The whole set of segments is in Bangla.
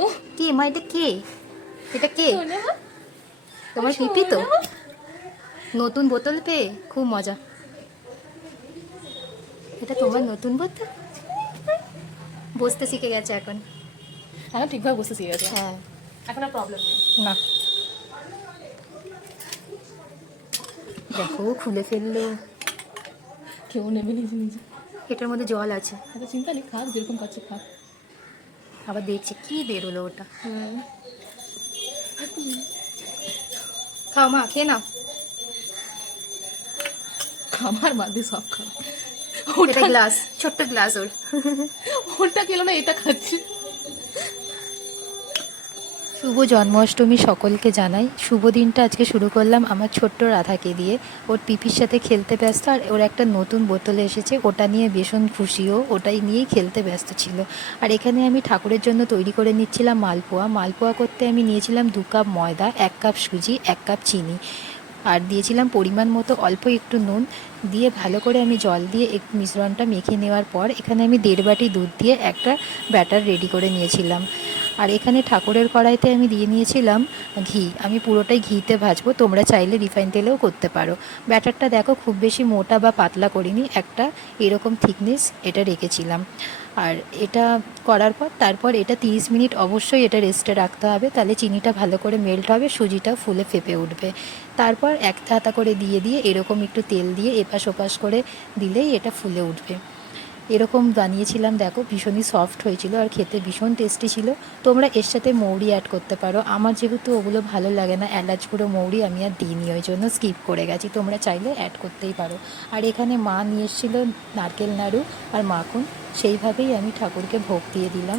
ও কে মা, এটা কে? এটা কে? শোনে মা, তোমার ওই পিপি তো? শোনে মা। নতুন বোতল পেয়ে খুব মজা। এটা তোমার নতুন বোতল? বসতে শিখে গেছে এখন। এখন ঠিকভাবে বুঝতে শিখে গেছে। হ্যাঁ। এখন আর প্রবলেম নেই। না, দেখো খুলে ফেললো। কেউ নেবে নিজে নিজে। এটার মধ্যে জল আছে। এত চিন্তা নেই, খাক যেরকম পাচ্ছে খাক। আবার দেখছে কি বেরোলো ওটা। খাও মা, খেয়ে নাও। আমার বাদে সব খাওয়া। এটা ওটা গ্লাস, ছোট্ট গ্লাস ওর। ওটা খেলো না, এটা খাচ্ছে। শুভ জন্মাষ্টমী সকলকে জানাই। শুভ দিনটা আজকে শুরু করলাম আমার ছোট্ট রাধাকে দিয়ে। ওর পিপির সাথে খেলতে ব্যস্ত, আর ওর একটা নতুন বোতল এসেছে, ওটা নিয়ে ভীষণ খুশিও, ওটাই নিয়েই খেলতে ব্যস্ত ছিল। আর এখানে আমি ঠাকুরের জন্য তৈরি করে নিচ্ছিলাম মালপোয়া। মালপোয়া করতে আমি নিয়েছিলাম 2 কাপ ময়দা, 1 কাপ সুজি, 1 কাপ চিনি, আর দিয়েছিলাম পরিমাণ মতো অল্প একটু নুন। দিয়ে ভালো করে আমি জল দিয়ে একটু মিশ্রণটা মেখে নেওয়ার পর এখানে আমি 1.5 বাটি দুধ দিয়ে একটা ব্যাটার রেডি করে নিয়েছিলাম। আর এখানে ঠাকুরের কড়াইতে আমি দিয়ে নিয়েছিলাম ঘি। আমি পুরোটাই ঘিতে ভাজবো, তোমরা চাইলে রিফাইন তেলেও করতে পারো। ব্যাটারটা দেখো খুব বেশি মোটা বা পাতলা করিনি, একটা এরকম থিকনেস এটা রেখেছিলাম। আর এটা করার পর তারপর এটা 30 মিনিট অবশ্যই এটা রেস্টে রাখতে হবে, তাহলে চিনিটা ভালো করে মেল্ট হবে, সুজিটা ফুলে ফেপে উঠবে। তারপর একটা হাতা করে দিয়ে দিয়ে এরকম একটু তেল দিয়ে এপাশ ওপাশ করে দিলেই এটা ফুলে উঠবে। এরকম বানিয়েছিলাম, দেখো ভীষণই সফট হয়েছিল আর খেতে ভীষণ টেস্টি ছিল। তোমরা এর সাথে মৌরি অ্যাড করতে পারো, আমার যেহেতু ওগুলো ভালো লাগে না, এলাচ গুঁড়ো মৌরি আমি আর দিইনি, ওই জন্য স্কিপ করে গেছি। তোমরা চাইলে অ্যাড করতেই পারো। আর এখানে মা নিয়ে এসেছিলো নারকেল নাড়ু আর মাখন, সেইভাবেই আমি ঠাকুরকে ভোগ দিয়ে দিলাম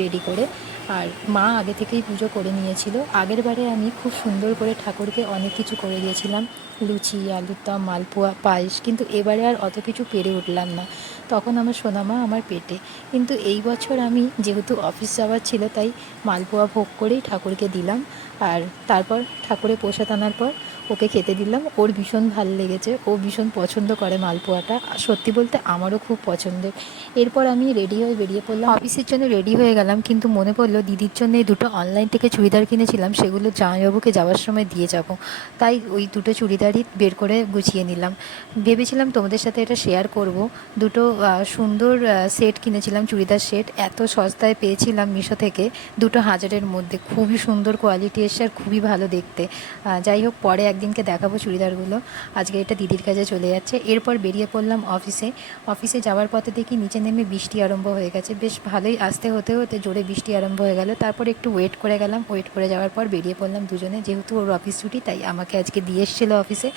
রেডি করে। আর মা আগে থেকেই পুজো করে নিয়েছিল। আগের বারে আমি খুব সুন্দর করে ঠাকুরকে অনেক কিছু করে দিয়েছিলাম, লুচি, আলুর দম, মালপোয়া, পায়েস, কিন্তু এবারে আর অত কিছু পেরে উঠলাম না, তখন আমার সোনামা আমার পেটে। কিন্তু এই বছর আমি যেহেতু অফিস যাওয়ার ছিল, তাই মালপোয়া ভোগ করেই ঠাকুরকে দিলাম। আর তারপর ঠাকুরের প্রসাদ আনার পর ওকে খেতে দিলাম। ওর ভীষণ ভালো লেগেছে, ও ভীষণ পছন্দ করে মালপোয়াটা, আর সত্যি বলতে আমারও খুব পছন্দের। এরপর আমি রেডি হয়ে বেরিয়ে পড়লাম, অফিসের জন্য রেডি হয়ে গেলাম। কিন্তু মনে পড়লো দিদির জন্য এই দুটো অনলাইন থেকে চুড়িদার কিনেছিলাম, সেগুলো জামাইবাবুকে যাওয়ার সময় দিয়ে যাব, তাই ওই দুটো চুড়িদারই বের করে গুছিয়ে নিলাম। ভেবেছিলাম তোমাদের সাথে এটা শেয়ার করব। দুটো সুন্দর সেট কিনেছিলাম, চুড়িদার সেট, এত সস্তায় পেয়েছিলাম মিশো থেকে, 2,000-এর মধ্যে। খুবই সুন্দর কোয়ালিটি এসছে আর খুবই ভালো দেখতে। যাই হোক, পরে একদিনকে দেখাবো চুড়িদারগুলো। আজকে এটা দিদির কাছে চলে যাচ্ছে। এরপর বেরিয়ে পড়লাম অফিসে। অফিসে যাওয়ার পথে দেখি নিচে নেমে বৃষ্টি আরম্ভ হয়ে গেছে, বেশ ভালোই, আসতে হতে হতে জোরে বৃষ্টি আরম্ভ হয়ে গেল। তারপর একটু ওয়েট করে গেলাম, ওয়েট করে যাওয়ার পর বেরিয়ে পড়লাম দুজনে, যেহেতু ওর অফিস ছুটি তাই আমাকে আজকে দিয়ে এসেছিলো অফিসে।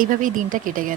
এইভাবেই দিনটা কেটে গেল।